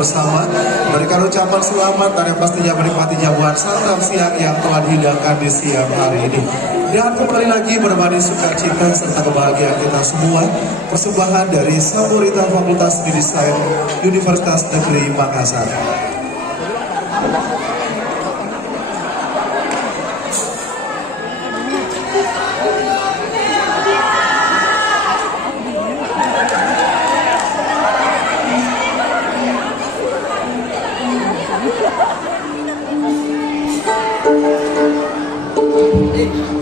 bersama, berikan ucapan selamat dan yang pastinya menikmati jamuan santap siang yang telah dihidangkan di siang hari ini. Dan kembali lagi berbagi sukacita serta kebahagiaan kita semua, persembahan dari Samurita Fakultas Desain Universitas Negeri Makassar. Hey.